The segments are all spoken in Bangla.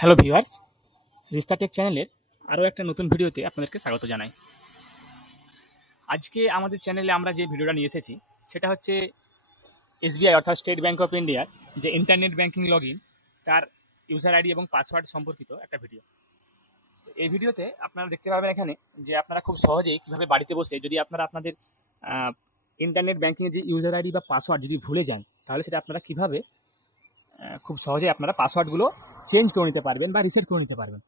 হ্যালো ভিউয়ার্স, রিস্তা টেক চ্যানেলের আরও একটা নতুন ভিডিওতে আপনাদেরকে স্বাগত জানাই। আজকে আমাদের চ্যানেলে আমরা যে ভিডিওটা নিয়ে এসেছি সেটা হচ্ছে এসবিআই অর্থাৎ স্টেট ব্যাঙ্ক অফ ইন্ডিয়ার যে ইন্টারনেট ব্যাঙ্কিং লগ ইন তার ইউজার আইডি এবং পাসওয়ার্ড সম্পর্কিত একটা ভিডিও। এই ভিডিওতে আপনারা দেখতে পাবেন এখানে যে আপনারা খুব সহজেই কীভাবে বাড়িতে বসে যদি আপনারা আপনাদের ইন্টারনেট ব্যাঙ্কিংয়ের যে ইউজার আইডি বা পাসওয়ার্ড যদি ভুলে যান তাহলে সেটা আপনারা কীভাবে খুব সহজেই আপনারা পাসওয়ার্ডগুলো চেঞ্জ করে নিতে পারবেন বা রিসেট করে নিতে পারবেন।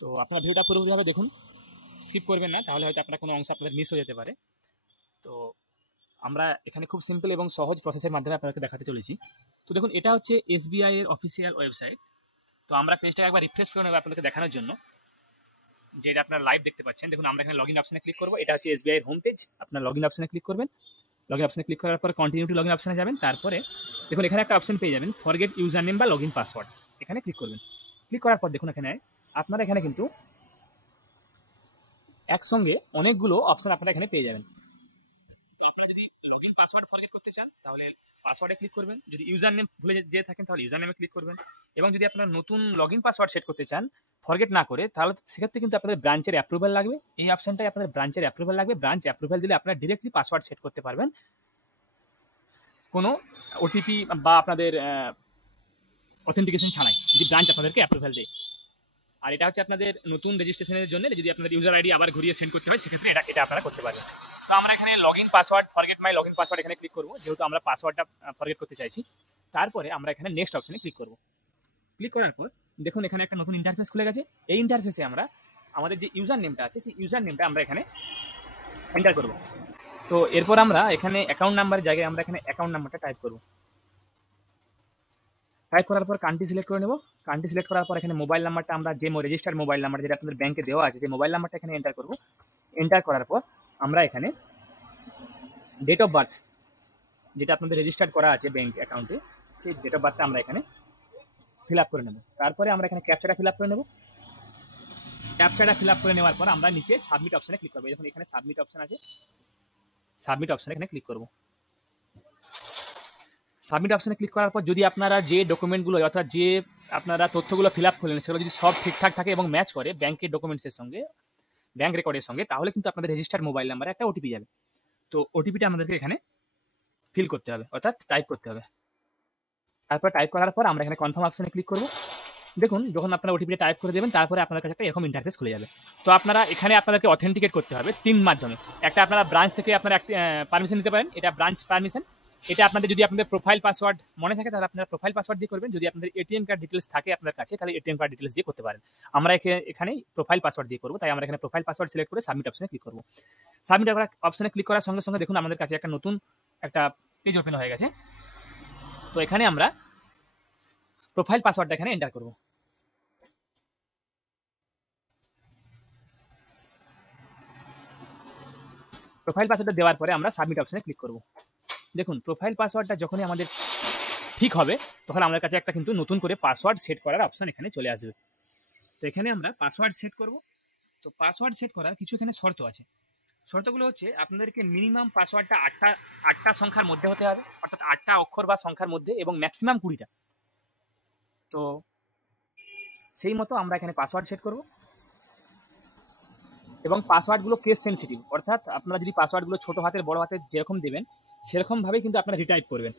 তো আপনারা ভিডিওটা পুরোপুরিভাবে দেখুন, স্কিপ করবেন না, তাহলে হয়তো আপনার কোনো অংশ আপনাদের মিস হয়ে যেতে পারে। তো আমরা এখানে খুব সিম্পল এবং সহজ প্রসেসের মাধ্যমে আপনাদেরকে দেখাতে চলেছি। তো দেখুন, এটা হচ্ছে এসবিআই এর অফিসিয়াল ওয়েবসাইট। তো আমরা পেজটাকে একবার রিফ্রেশ করে নেব আপনাদেরকে দেখানোর জন্য, যেটা আপনারা লাইভ দেখতে পাচ্ছেন। দেখুন, আমরা এখানে লগ ইন অপশনে ক্লিক করবো। এটা হচ্ছে এসবিআই এর হোম পেজ। আপনার লগ ইন অপশনে ক্লিক করবেন। লগ ইন অপশনে ক্লিক করার পর কন্টিনিউ টু লগ ইন অপশনে যাবেন। তারপরে দেখুন এখানে একটা অপশন পেয়ে যাবেন, ফরগেট ইউজার নেম বা লগ ইন পাসওয়ার্ড। এখানে ক্লিক করবেন। ক্লিক করার পর দেখুন এখানে আপনারা এখানে কিন্তু একসঙ্গে অনেকগুলো অপশন আপনারা এখানে পেয়ে যাবেন। তো আপনারা যদি লগ ইন পাসওয়ার্ড ফরগেট করতে চান তাহলে পাসওয়ার্ডে ক্লিক করবেন। যদি ইউজার নেম ভুলে যেয়ে থাকেন তাহলে ইউজার নেমে ক্লিক করবেন। এবং যদি আপনারা নতুন লগ ইন পাসওয়ার্ড সেট করতে চান ফরগেট না করে, তাহলে সেক্ষেত্রে কিন্তু আপনাদের ব্রাঞ্চের অ্যাপ্রুভাল লাগবে। এই অপশনটাই আপনাদের ব্রাঞ্চের অ্যাপ্রুভাল লাগবে। ব্রাঞ্চ অ্যাপ্রুভাল দিলে আপনারা ডিরেক্টলি পাসওয়ার্ড সেট করতে পারবেন, কোনো ওটিপি বা আপনাদের অথেন্টিকেশন ছাড়াই, যদি ব্রাঞ্চ আপনাদেরকে অ্যাপ্রুভাল দেয়। আর এটা হচ্ছে আপনাদের নতুন রেজিস্ট্রেশনের জন্য, যদি আপনাদের ইউজার আইডি আবার ঘুরিয়ে সেন্ড করতে হয় সেক্ষেত্রে এটা আপনারা করতে পারবেন। তো আমরা এখানে log in password forget my log in password এখানে ক্লিক করবো, যেহেতু আমরা পাসওয়ার্ডটা ফরগেট করতে চাইছি। তারপরে আমরা এখানে নেক্সট অপশনে ক্লিক করবো। ক্লিক করার পর দেখুন এখানে একটা নতুন ইন্টারফেস খুলে গেছে। এই ইন্টারফেসে আমরা আমাদের যে ইউজার নেমটা আছে সেই ইউজার নেমটা আমরা এখানে এন্টার করবো। তো এরপর আমরা এখানে অ্যাকাউন্ট নাম্বারের জায়গায় আমরা এখানে অ্যাকাউন্ট নাম্বারটা টাইপ করবো। টাইপ করার পর কান্ট্রি সিলেক্ট করে নেব। কান্ট্রি সিলেক্ট করার পর এখানে মোবাইল নাম্বারটা আমরা যে রেজিস্টার্ড মোবাইল নাম্বার যেটা আপনাদের ব্যাংকে দেওয়া আছে সেই মোবাইল নাম্বারটা এখানে এন্টার করব। এন্টার করার পর আমরা এখানে ডেট অফ বার্থ যেটা আপনাদের রেজিস্টার্ড করা আছে ব্যাংক অ্যাকাউন্টে সেই ডেট অফ বার্থটা আমরা এখানে ফিল আপ করে নেব। তারপরে আমরা এখানে ক্যাপচাটা ফিল আপ করে নেব। ক্যাপচাটা ফিল আপ করে নেওয়ার পর আমরা নিচে সাবমিট অপশনে ক্লিক করবো। দেখুন এখানে সাবমিট অপশন আছে, সাবমিট অপশনে এখানে ক্লিক করব। সাবমিট অপশনে ক্লিক করার পর যদি আপনারা যে ডকুমেন্টগুলো অর্থাৎ যে আপনারা তথ্যগুলো ফিল আপ করলেন সেগুলো যদি সব ঠিকঠাক থাকে এবং ম্যাচ করে ব্যাংকের ডকুমেন্টসের সঙ্গে, ব্যাংক রেকর্ডের সঙ্গে, তাহলে কিন্তু আপনাদের রেজিস্টার্ড মোবাইল নাম্বারে একটা ওটিপি যাবে। তো ওটিপিটা আমাদেরকে এখানে ফিল করতে হবে অর্থাৎ টাইপ করতে হবে। তারপর টাইপ করার পর আমরা এখানে কনফার্ম অপশনে ক্লিক করব। দেখুন যখন আপনারা ওটিপিটা টাইপ করে দেবেন তারপরে আপনার কাছে একটা এরকম ইন্টারফেস খুলে যাবে। তো আপনারা এখানে আপনাদেরকে অথেন্টিকেট করতে হবে 3 মাধ্যমে। একটা আপনারা ব্রাঞ্চ থেকে আপনারা পারমিশন নিতে পারেন, এটা ব্রাঞ্চ পারমিশন। এটা আপনাদের যদি আপনাদের প্রোফাইল পাসওয়ার্ড মনে থাকে তাহলে আপনারা প্রোফাইল পাসওয়ার্ড দিয়ে করবেন। যদি আপনাদের এটিএম কার্ড ডিটেলস থাকে আপনার কাছে তাহলে এটিএম কার্ড ডিটেলস দিয়ে করতে পারেন। আমরা এখানে প্রোফাইল পাসওয়ার্ড দিয়ে করবো, তাই আমরা এখানে প্রোফাইল পাসওয়ার্ড সিলেক্ট করে সাবমিট অপশনে ক্লিক করবো। সাবমিট অপশনে ক্লিক করার সঙ্গে সঙ্গে দেখুন আমাদের কাছে একটা নতুন একটা পেজ ওপেন হয়ে গেছে। তো এখানে আমরা প্রোফাইল পাসওয়ার্ডটা এখানে এন্টার করবো। প্রোফাইল পাসওয়ার্ডটা দেওয়ার পরে আমরা সাবমিট অপশনে ক্লিক করব। দেখুন প্রোফাইল পাসওয়ার্ডটা যখনই আমাদের ঠিক হবে তখন আমাদের কাছে একটা কিন্তু নতুন করে পাসওয়ার্ড সেট করার অপশন এখানে চলে আসবে। তো এখানে আমরা পাসওয়ার্ড সেট করব। তো পাসওয়ার্ড সেট করার কিছু এখানে শর্ত আছে। শর্তগুলো হচ্ছে আপনাদেরকে মিনিমাম পাসওয়ার্ডটা 8টা সংখ্যার মধ্যে হতে হবে, অর্থাৎ 8টা অক্ষর বা সংখ্যার মধ্যে, এবং ম্যাক্সিমাম 20টা। তো সেই মতো আমরা এখানে পাসওয়ার্ড সেট করব। এবং পাসওয়ার্ডগুলো কেস সেন্সিটিভ, অর্থাৎ আপনারা যদি পাসওয়ার্ডগুলো ছোট হাতের বড় হাতের যেরকম দেবেন সেরকমভাবেই কিন্তু আপনারা রিটাইপ করবেন।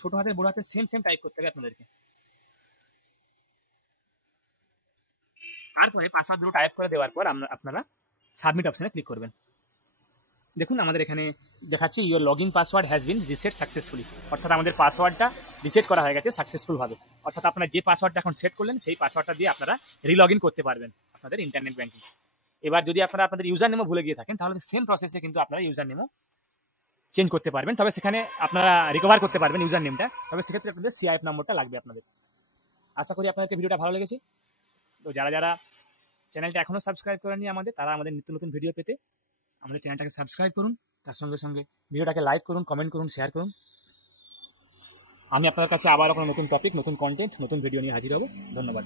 ছোট হাতের বড় হাতের সেম টাইপ করতে হবে আপনাদেরকে। তারপরে পাসওয়ার্ডগুলো টাইপ করে দেওয়ার পর আপনারা সাবমিট অপশনে ক্লিক করবেন। দেখুন আমাদের এখানে দেখাচ্ছে your log in password has been reset successfully, অর্থাৎ আমাদের পাসওয়ার্ডটা রিসেট করা হয়ে গেছে সাকসেসফুলভাবে। অর্থাৎ আপনারা যে পাসওয়ার্ডটা এখন সেট করলেন সেই পাসওয়ার্ডটা দিয়ে আপনারা রিলগ ইন করতে পারবেন আপনাদের ইন্টারনেট ব্যাংকিং। এবার যদি আপনারা আপনাদের ইউজার নেমও ভুলে গিয়ে থাকেন তাহলে সেম প্রসেসে কিন্তু আপনারা ইউজার নেমও চেঞ্জ করতে পারবেন, তবে সেখানে আপনারা রিকভার করতে পারবেন ইউজার নেমটা, তবে সেক্ষেত্রে আপনাদের সিআইএফ নম্বরটা লাগবে আপনাদের। আশা করি আপনাদেরকে ভিডিওটা ভালো লেগেছে। তো যারা যারা চ্যানেলটা এখনও সাবস্ক্রাইব করেননি তারা আমাদের নিত্য নতুন ভিডিও পেতে আমাদের চ্যানেলটাকে সাবস্ক্রাইব করুন। তার সঙ্গে সঙ্গে ভিডিওটাকে লাইক করুন, কমেন্ট করুন, শেয়ার করুন। আমি আপনার কাছে আবার কোনো নতুন টপিক, নতুন কন্টেন্ট, নতুন ভিডিও নিয়ে হাজির হব। ধন্যবাদ।